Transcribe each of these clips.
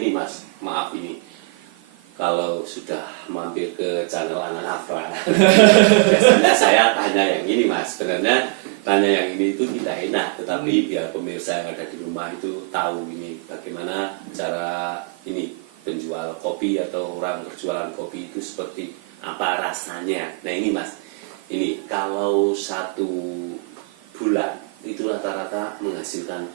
ini Mas, maaf ini kalau sudah mampir ke channel Anak Afra biasanya saya tanya yang ini Mas. Sebenarnya tanya yang ini itu tidak enak, tetapi biar pemirsa yang ada di rumah itu tahu ini bagaimana cara ini penjual kopi atau orang berjualan kopi itu seperti apa rasanya. Nah ini Mas, ini kalau 1 bulan itu rata-rata menghasilkan.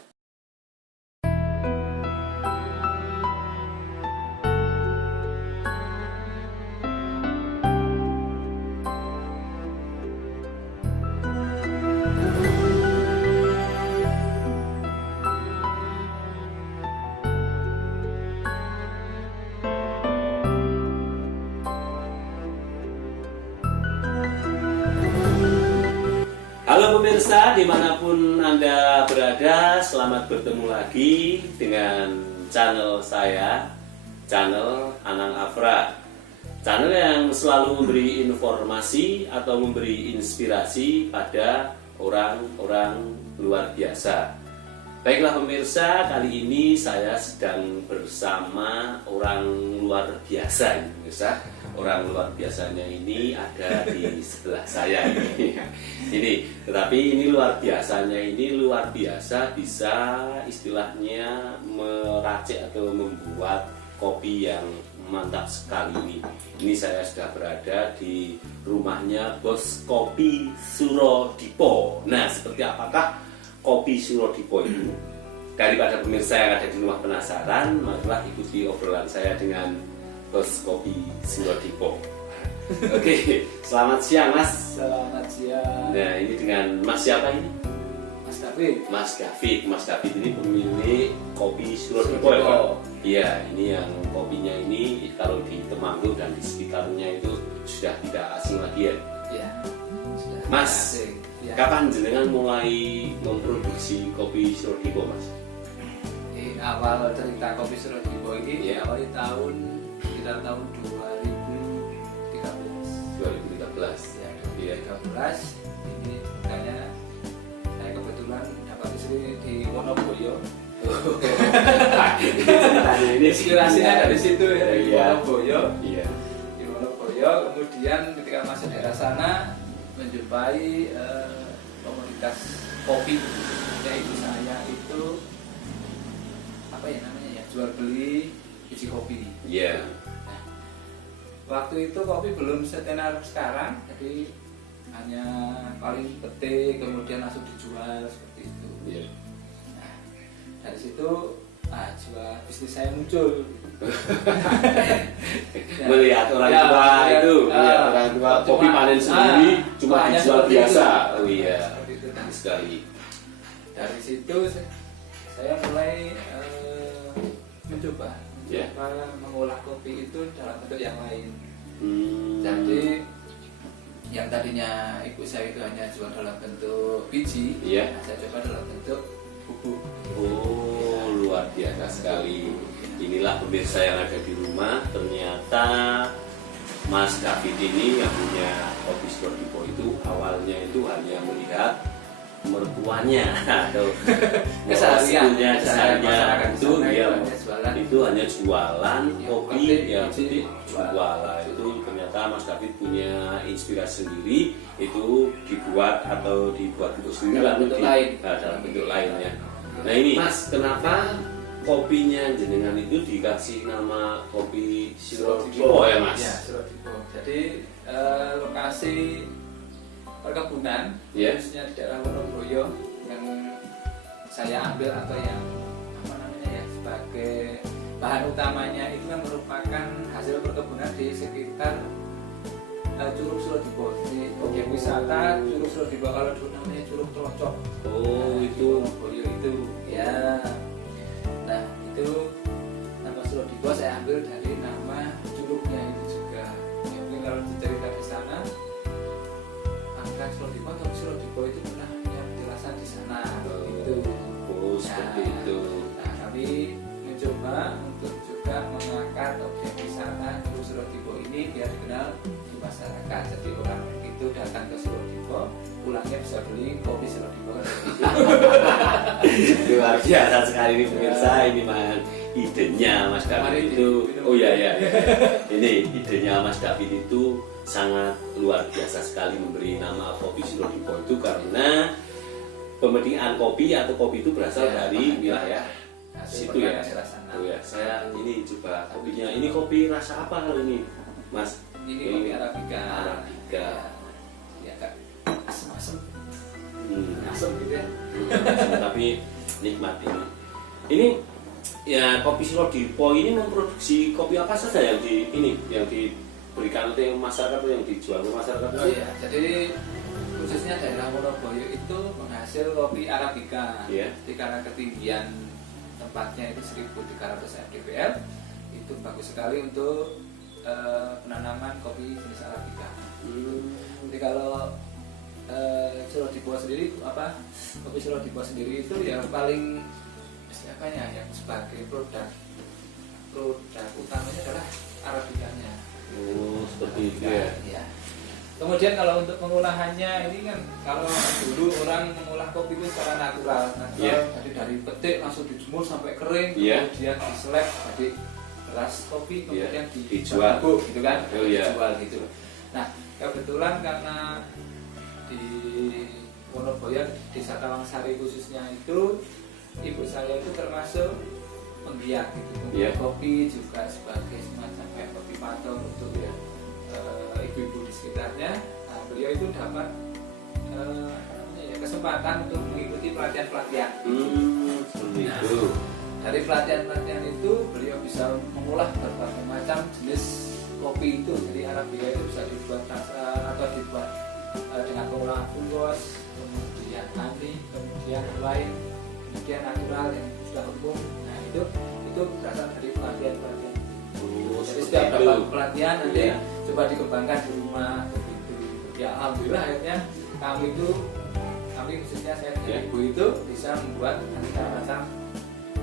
Halo pemirsa, dimanapun Anda berada, selamat bertemu lagi dengan channel saya, channel Anang Afra. Channel yang selalu memberi informasi atau memberi inspirasi pada orang-orang luar biasa. Baiklah pemirsa, kali ini saya sedang bersama orang luar biasa ini pemirsa. Orang luar biasanya ini ada di sebelah saya ini. Tetapi ini luar biasanya ini luar biasa bisa istilahnya meracik atau membuat kopi yang mantap sekali ini. Ini saya sudah berada di rumahnya Bos Kopi Surodipo. Nah, seperti apakah Kopi Surodipo itu? Daripada pemirsa yang ada di rumah penasaran, marilah ikuti obrolan saya dengan Bos Kopi Surodipo. Oke, selamat siang Mas. Selamat siang. Nah, ini dengan Mas siapa ini? Mas David. Mas David. Mas David ini pemilik Kopi Surodipo ya Pak? Iya, ini yang kopinya ini kalau di Temanggung dan di sekitarnya itu sudah tidak asing lagi ya? Iya. Mas, ya. Kapan jenengan mulai memproduksi Kopi Surodipo Mas? Awal cerita Kopi Surodipo ini Ya. awalnya sekitar tahun 2013. 2013 Ya, Iya. 2013 ini makanya saya kebetulan dapat istri di Wonoboyo. Ceritanya ini Inspirasinya dari situ ya, di Iya. Wonoboyo. Iya. Di Wonoboyo, kemudian ketika masuk daerah sana menjumpai komunitas kopi, yaitu saya itu apa ya namanya ya, jual beli biji kopi. Iya. Nah, waktu itu kopi belum setenar sekarang, jadi hanya paling petik kemudian langsung dijual seperti itu. Iya. Nah, dari situ jiwa bisnis saya muncul. Melihat orang tua itu, melihat orang tua kopi panen sendiri cuma hanya dijual seperti biasa. itu. Oh iya, Seperti itu. Nah, sekali. dari situ saya mulai mencoba Ya. mengolah kopi itu dalam bentuk yang lain. Hmm. Jadi yang tadinya ibu saya itu hanya jual dalam bentuk biji, Iya. nah, saya coba dalam bentuk bubuk. Oh, luar biasa sekali. Inilah pemirsa yang ada di rumah. Ternyata Mas David ini yang punya Kopi Surodipo itu awalnya itu hanya melihat mertuanya atau Keseharian kesehariannya itu dia hanya jualan. itu hanya jualan Ya, kopi kopi, yang biji, jualan itu. Ternyata Mas David punya inspirasi sendiri, itu dibuat atau dibuat untuk sendiri Dalam bentuk lain. dalam bentuk lainnya. Nah ini Mas, kenapa kopinya jenengan itu dikasih nama Kopi Surodipo ya Mas? Ya, Surodipo. Jadi lokasi perkebunan, Ya. khususnya di daerah Wonoboyo, yang saya ambil atau yang apa namanya ya sebagai bahan utamanya itu yang merupakan hasil perkebunan di sekitar Curug Surodipo. Jadi objek wisata Curug Surodipo, kalau dulu namanya Curug Telocok. Oh itu. Wonoboyo itu ya. Nah itu nama Surodipo saya ambil dari nama curugnya itu juga. Mungkin kalau dicerita di sana, angka Surodipo atau Surodipo itu pernah punya penjelasan di sana. Gitu. Oh seperti itu. Nah kami mencoba untuk juga mengangkat objek wisata Curug Surodipo ini biar dikenal di masyarakat. Jadi orang itu datang ke Surodipo, pulangnya bisa beli kopi Surodipo. Luar biasa sekali ini pemirsa. Ini idenya Mas David Mari itu, minum. oh iya ya, ini idenya Mas David itu sangat luar biasa sekali memberi nama kopi Silodipo itu karena pemetikan kopi atau kopi itu berasal Ya, dari bahan wilayah hasil situ ya. pertanian daerah sana. Oh ya, saya ini coba kopinya. Ini kopi rasa apa kalau ini, Mas? Ini kopi Arabica. Arabica. Ya kak, asem-asem, Hmm. asem gitu ya. Tapi nikmat ini. Ini ya kopi Silodipo ini memproduksi kopi apa saja yang yang diberikan ke masyarakat atau yang dijual ke masyarakat? Oh iya, jadi khususnya daerah Wonoboyo itu menghasil kopi Arabica. Iya. Jadi karena ketinggian tempatnya itu 1300 mdpl, itu bagus sekali untuk penanaman kopi jenis Arabica. Jadi kalau Silodipo sendiri kopi Silodipo sendiri itu yang paling siapanya yang sebagai produk utamanya adalah Arabicanya. Oh, seperti itu ya. Ya. Kemudian kalau untuk pengolahannya ini kan kalau dulu orang mengolah kopi itu secara natural, Yeah. jadi dari petik langsung dijemur sampai kering, Yeah. kemudian diseleb jadi beras kopi, Yeah. kemudian Dijual. dibubuk gitu kan, Oh, yeah. dijual gitu. Nah kebetulan karena di Wonoboyo, Desa Tawangsari khususnya itu ibu saya itu termasuk penggiat gitu, Yeah. kopi juga sebagai semacam kayak kopi patung untuk Ya. ibu-ibu di sekitarnya. Nah, beliau itu dapat kesempatan untuk mengikuti pelatihan-pelatihan. Seperti Nah, itu. dari pelatihan-pelatihan itu beliau bisa mengolah berbagai macam jenis kopi itu. Jadi Arabica itu bisa dibuat rasa atau dibuat dengan pengolahan fungos, kemudian honey, kemudian lain, kemudian natural yang sudah umum. Nah itu berasal dari pelatihan-pelatihan. Oh, Jadi seperti setiap itu. dapat pelatihan nanti Iya. coba dikembangkan di rumah begitu. Ya alhamdulillah akhirnya kami khususnya saya dan Iya. ibu itu bisa membuat aneka macam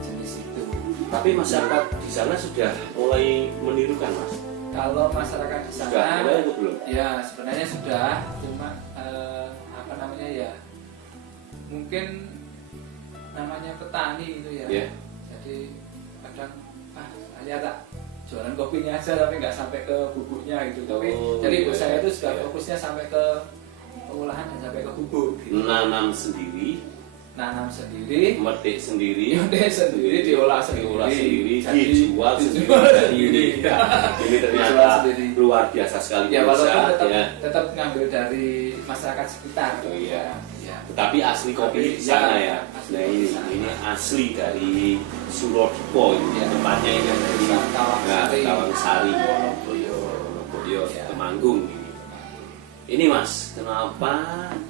jenis itu. Tapi masyarakat di sana sudah mulai menirukan, Mas. Kalau masyarakat di Sudah sana mulai atau belum? ya sebenarnya sudah, cuma mungkin namanya petani itu ya. Iya. Jadi kadang saya tak jualan kopinya aja tapi nggak sampai ke bubuknya gitu. Tapi Oh, jadi ibu iya, saya itu sudah iya. fokusnya sampai ke pengolahan dan sampai ke bubuk gitu. Nanam sendiri, Nanam sendiri, metik sendiri, sendiri diolah sendiri, sendiri, dijual sendiri. sendiri. Ya, ini Dijual ternyata sendiri. luar biasa sekali Ya walaupun pemirsa, ya. tetap ngambil dari masyarakat sekitar. Oh, iya. Ya. Tetapi asli kopi di Tapi, sana ya, ya. asli Nah kopi ini, di sana. ini asli dari Silodipo ini Ya. tempatnya ini dari Tawangsari, Tawangsari, Wonoboyo. Wonoboyo, Ya. Temanggung ini. Ini Mas, kenapa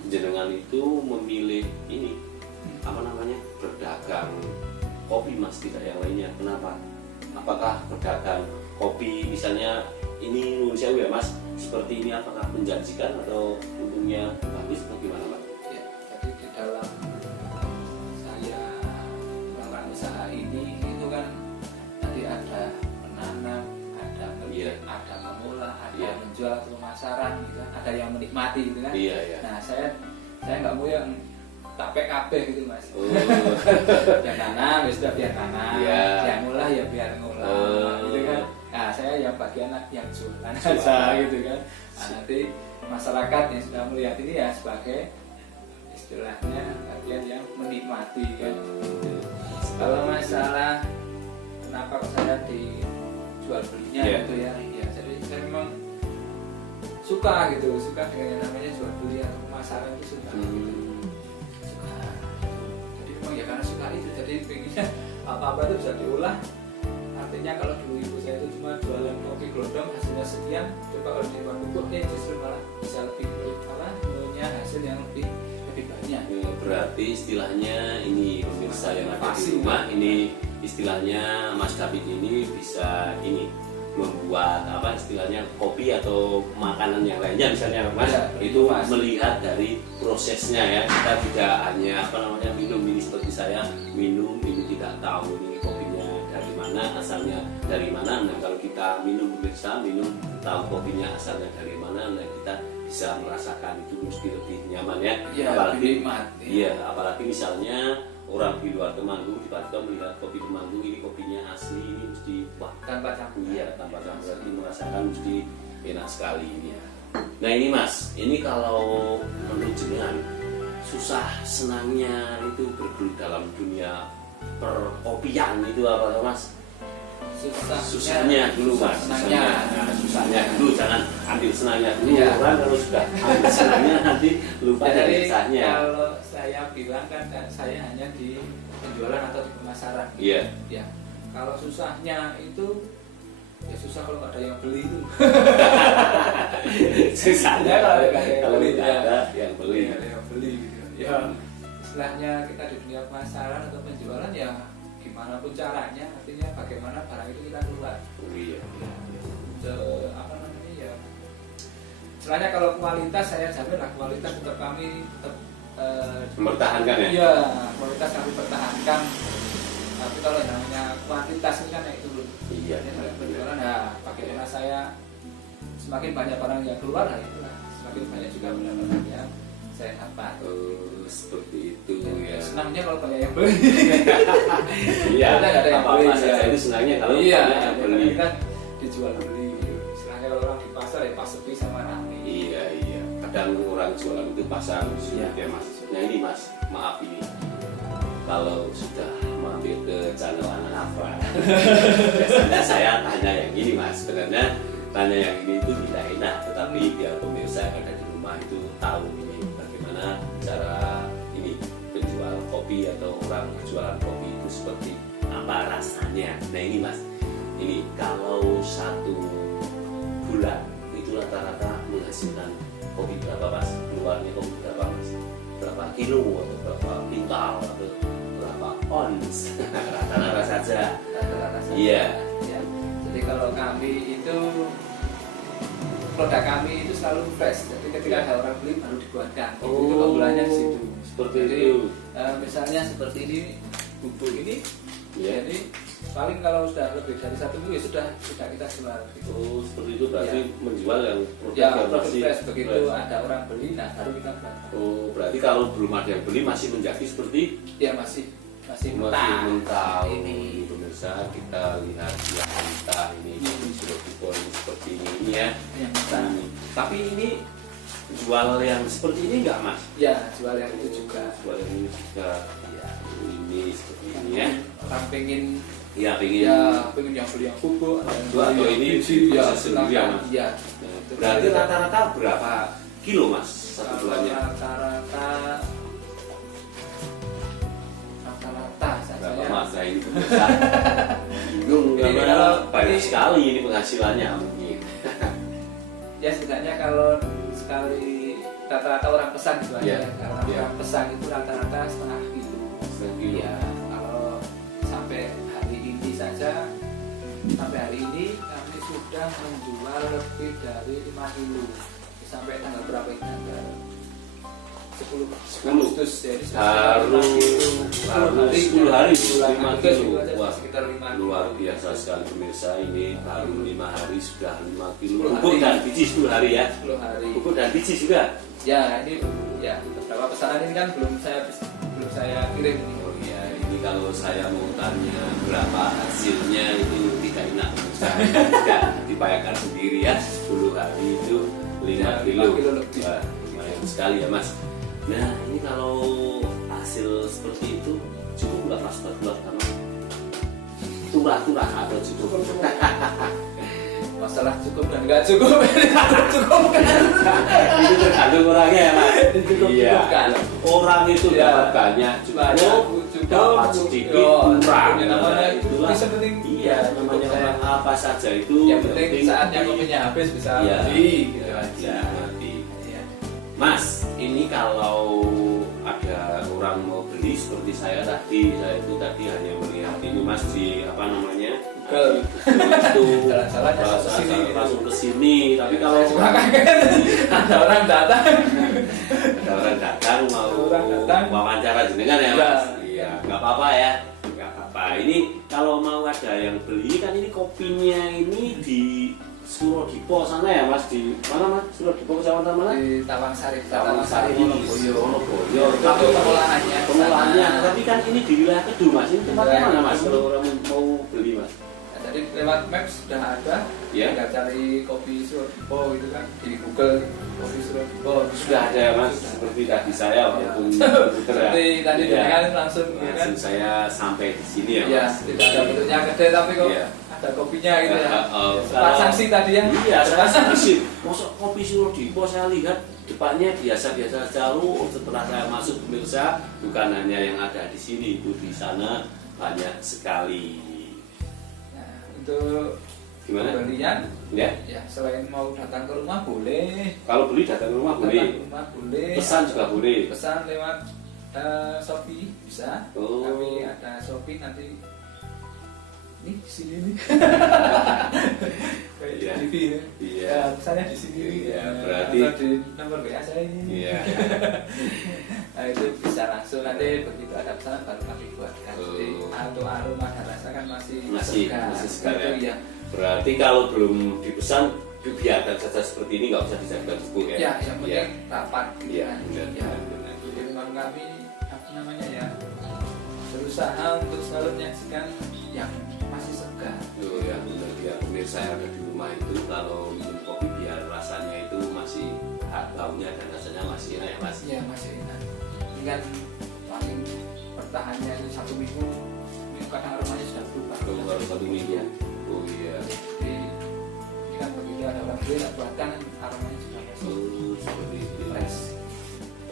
jenengan itu memilih ini berdagang kopi Mas, tidak yang lainnya? Kenapa? Apakah berdagang kopi misalnya ini nun sewu ya Mas, seperti ini apakah menjanjikan atau untungnya bagus atau gimana Mas? Ya, jadi di dalam saya melakukan usaha ini itu kan tadi ada menanam, ada Iya. ada mengolah, ada Iya. menjual ke pemasaran, gitu kan. Ada yang menikmati gitu kan. Iya ya. Nah saya nggak mau yang tak PKB gitu Mas. Oh. Yang tanam ya sudah biar tanam, Iya. yang ngolah ya biar ngolah, Oh. gitu kan. Nah saya yang bagian yang jualan Jualan. aja gitu kan. Nah, nanti masyarakat yang sudah melihat ini ya sebagai istilahnya bagian yang menikmati kan. Kalau masalah kenapa kok saya dijual belinya Iya. gitu ya, ya jadi saya memang suka gitu, suka dengan yang namanya jual beli atau pemasaran itu suka. Suka. Jadi memang ya karena suka itu, jadi pengennya apa-apa itu bisa diolah. Artinya kalau dulu ibu saya itu cuma jualan kopi glodong hasilnya sekian, coba kalau di luar bubuk nih justru malah bisa lebih punya hasil yang lebih banyak. Berarti istilahnya ini pemirsa yang ada di Inovasi. rumah ini istilahnya Mas David ini bisa ini membuat apa istilahnya kopi atau makanan yang lainnya misalnya Mas Ya, itu inovasi. melihat dari prosesnya ya, kita tidak hanya minum ini seperti saya minum ini tidak tahu ini kopinya dari mana, asalnya dari mana. Nah kalau kita minum pemirsa minum tahu kopinya asalnya dari mana, nah kita bisa merasakan itu mesti lebih nyaman ya. Ya, Apalagi lebih nikmat, ya. iya, apalagi misalnya orang di luar Temanggung tiba-tiba melihat kopi Temanggung ini kopinya asli, ini mesti wah tanpa campuran. iya tanpa campuran, ini merasakan mesti enak sekali ini. Nah ini Mas, ini kalau menurut jenengan susah senangnya itu bergelut dalam dunia perkopian itu apa Mas? Susahnya dulu Mas, susahnya dulu, jangan ambil senangnya dulu. Iya. Orang kalau sudah ambil senangnya nanti lupa dari susahnya. Kalau saya bilang kan saya hanya di penjualan atau di pemasaran. Iya. Ya, kalau susahnya itu ya susah kalau nggak ada yang beli itu. Susahnya kalau tidak ada yang beli. Nggak ada yang beli gitu. Ya, istilahnya kita di dunia pemasaran atau penjualan ya gimana pun caranya, artinya bagaimana barang itu kita keluar. Oh, iya. Apa namanya ya? Istilahnya kalau kualitas saya jamin lah, kualitas tetap kami tetap Mempertahankan ya? Iya, kualitas kami pertahankan. Tapi kalau yang namanya kuantitas ini kan itu dulu. Iya. Kalau penjualan ya bagaimana saya semakin banyak barang yang keluar lah itulah semakin banyak juga barang yang saya dapat. Oh, seperti itu ya. Senangnya kalau banyak yang beli. Iya. Karena nggak ada yang beli, Apa-apa saja ya. itu senangnya kalau Iya, banyak yang beli. kita dijual beli. Istilahnya kalau orang di pasar ya pas sepi sama rame. Iya iya. Kadang orang jualan itu pasang Iya. ya Mas. Nah ini Mas, maaf ini. Kalau sudah mampir ke channel Anak Afra, biasanya saya tanya yang ini Mas. Sebenarnya tanya yang ini itu tidak enak, tetapi biar pemirsa yang ada di rumah itu tahu ini bagaimana cara ini penjual kopi atau orang jualan kopi itu seperti apa rasanya. Nah ini Mas, ini kalau satu bulan itu rata-rata menghasilkan kopi berapa Mas? Keluarnya kopi berapa Mas? Berapa kilo atau berapa pintal atau berapa ons? Rata-rata saja. Rata-rata saja. Iya. Ya. Jadi kalau kami itu produk kami itu selalu fresh. Jadi ketika ada orang beli baru dibuatkan. Itu keunggulannya di situ. Seperti Jadi itu. misalnya seperti ini bubuk ini, Iya. jadi paling kalau sudah lebih dari 1 minggu ya sudah kita jual. Gitu. Oh, seperti itu berarti Ya. menjual yang produk Ya yang produk masih fresh begitu fresh. ada orang beli, nah baru kita buatkan. Oh, berarti kalau belum ada yang beli masih menjadi seperti Ya masih mentah. Ini. Pemirsa kita lihat yang mentah ini sudah dipotong seperti ini ya. yang mentah. Tapi ini jual yang seperti ini enggak Mas? Ya jual yang itu juga. Jual yang ini juga. Ya. Ini seperti ini ya. Orang pengen Iya, pengen. ya pengen yang beli yang bubuk Atau ini bisa sendiri ya, Mas? Iya. Berarti rata-rata berapa kilo Mas satu bulannya? Rata-rata Berapa saja. Mas? Nah, ini pemirsa bingung Ini karena kalau banyak ini- sekali ini penghasilannya mungkin. Ya setidaknya kalau sekali rata-rata orang pesan gitu aja. Iya. Kalau Iya. orang pesan itu rata-rata setengah kilo. Setengah kilo. Ya kalau sampai hari ini saja, sampai hari ini kami sudah menjual lebih dari 5 kilo. Sampai tanggal berapa ini? Tanggal 10 Agustus. Jadi Baru 10 hari 5 kilo. Wah, sekitar 5 luar biasa sekali pemirsa, ini baru 5 hari sudah 5 kilo. 10 Bubuk hari. dan biji 10 hari ya. 10 hari. Bubuk dan biji juga. Ya ini ya beberapa pesanan ini kan belum saya kirim. Oh iya, ini kalau saya mau tanya berapa hasilnya itu tidak enak pemirsa. Tidak dibayangkan sendiri ya. 10 hari itu 5 kilo. 5 kilo lebih. Wah, lumayan sekali ya Mas. Nah ini kalau hasil seperti itu cukup nggak Mas buat kamu? Turah-turah atau cukup? Masalah cukup dan nggak cukup, cukup kan? Itu tergantung orangnya ya Mas. Iya. Dicukupkan. Orang itu Iya. dapat banyak, Banyak, cukup, dapat sedikit, kurang. Ya, namanya itu Itulah. bisa penting. Iya, namanya orang apa saja itu. Yang penting saatnya kopinya habis bisa Iya. beli gitu Iya, aja. nanti. Iya. Mas, ini kalau ada orang mau beli seperti saya tadi, saya itu tadi hanya melihat ini Mas di apa namanya? Google. Itu Jalan-jalan langsung ke sini. langsung ke sini. Tapi kalau Saya juga kaget. Ada orang datang. ada orang datang mau Orang datang. wawancara jenengan ya Iya. Mas? Iya, nggak apa-apa ya, nggak apa-apa. Ini kalau mau ada yang beli kan ini kopinya ini Surodipo sana ya Mas, di mana Mas? Surodipo kecamatan mana? Di Tawangsari, Tawangsari, Wonoboyo. Tapi Pengolahannya, tapi kan ini di wilayah Kedung Mas. Ini tempatnya Wilayah mana Mas? Kedung. Kalau orang mau beli Mas? Jadi lewat Maps sudah ada. Ya. Tinggal cari kopi Surodipo gitu kan di Google, kopi Surodipo Sudah ada ya Mas, Sudah. seperti tadi saya walaupun Seperti tadi Iya. kan langsung ya kan. Langsung saya sampai di sini ya Ya, Mas. tidak ada bentuknya gede tapi kok Iya. ada kopinya gitu ya. Kalau- Pasang sih tadi ya. Iya, saya sih. Masuk kopi Surodipo saya lihat depannya biasa-biasa saja. Setelah saya masuk pemirsa, bukan hanya yang ada di sini, itu di sana banyak sekali. Nah, untuk Gimana? pembelian Ya, ya selain mau datang ke rumah boleh, kalau beli datang ke rumah datang boleh, ke rumah boleh, pesan juga boleh. pesan lewat Shopee bisa. Oh. Kami ada Shopee nanti nih di sini nih. Kayak Iya. TV ini. Iya. Ya, pesannya di sini. Iya, Ya, berarti- atau di nomor WA saya ini. Iya. Nah, itu bisa langsung nanti begitu ada pesanan baru kami buatkan. Jadi Oh. untuk aroma dan rasa kan masih Masih segar. segar Itu ya. ya. Berarti kalau belum dipesan, biarkan saja seperti ini, nggak usah dijadikan bubuk ya. Ya, yang penting rapat gitu Iya, kan. benar, Ya. benar. Jadi memang kami apa namanya ya berusaha untuk selalu menyajikan yang masih segar. Oh ya, benar ya. Pemirsa yang ada di rumah itu kalau minum kopi biar rasanya itu masih baunya dan rasanya masih enak ya Mas. Iya masih enak. Ini kan paling bertahannya itu 1 minggu. Ini kadang aromanya sudah berubah. Kalau baru 1 minggu. Oh iya. Jadi ini kan begitu ada orang beli tak buatkan aromanya sudah masuk Oh, seperti itu. fresh.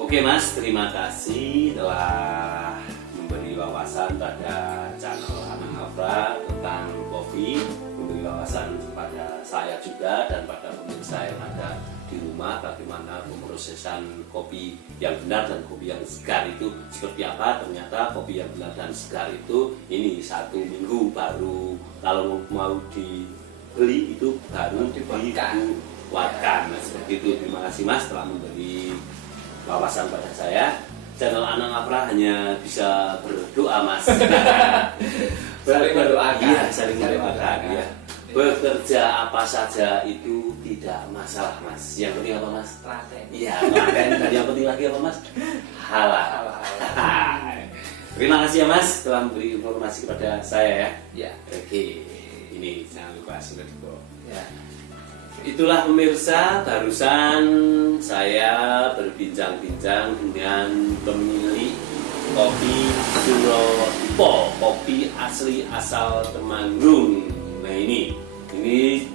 Oke Mas, terima kasih telah memberi wawasan pada channel Anang Afra tentang kopi, memberi wawasan kepada saya juga dan pada pemirsa yang ada di rumah bagaimana pemrosesan kopi yang benar dan kopi yang segar itu seperti apa. Ternyata kopi yang benar dan segar itu ini 1 minggu baru, kalau mau dibeli itu baru Dibuatkan. dibuatkan. Nah, seperti itu. Terima kasih Mas telah memberi wawasan pada saya. Channel Anang Afra hanya bisa berdoa Mas. Saling mendoakan. Iya, saling Saling mendoakan. mendoakan. Ya. Bekerja apa saja itu tidak masalah Mas. Yang penting apa Mas? Telaten. Iya, telaten. Dan yang penting lagi apa Mas? Halal. Terima kasih ya Mas telah memberi informasi kepada saya ya. Ya. Oke, ini jangan lupa sudah dibawa. Ya. Itulah pemirsa, barusan saya berbincang-bincang dengan pemilik kopi Surodipo, kopi asli asal Temanggung. Nah ini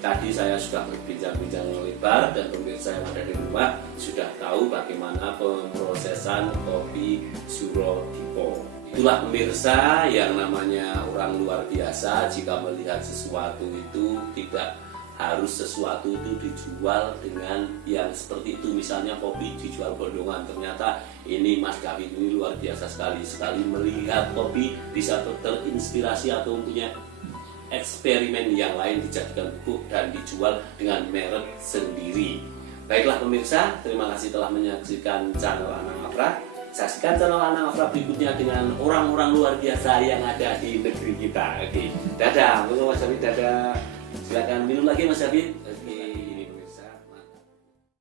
tadi saya sudah berbincang-bincang lebar dan pemirsa yang ada di rumah sudah tahu bagaimana pemrosesan kopi Surodipo. Itulah pemirsa yang namanya orang luar biasa, jika melihat sesuatu itu tidak harus sesuatu itu dijual dengan yang seperti itu. Misalnya kopi dijual gondongan, ternyata ini Mas Gavin ini luar biasa sekali melihat kopi bisa terinspirasi atau punya eksperimen yang lain dijadikan bubuk dan dijual dengan merek sendiri. Baiklah pemirsa, terima kasih telah menyaksikan channel Anang Afra. Saksikan channel Anang Afra berikutnya dengan orang-orang luar biasa yang ada di negeri kita. Oke, dadah, Mas Gavin, dadah. Silakan minum lagi Mas David. Oke.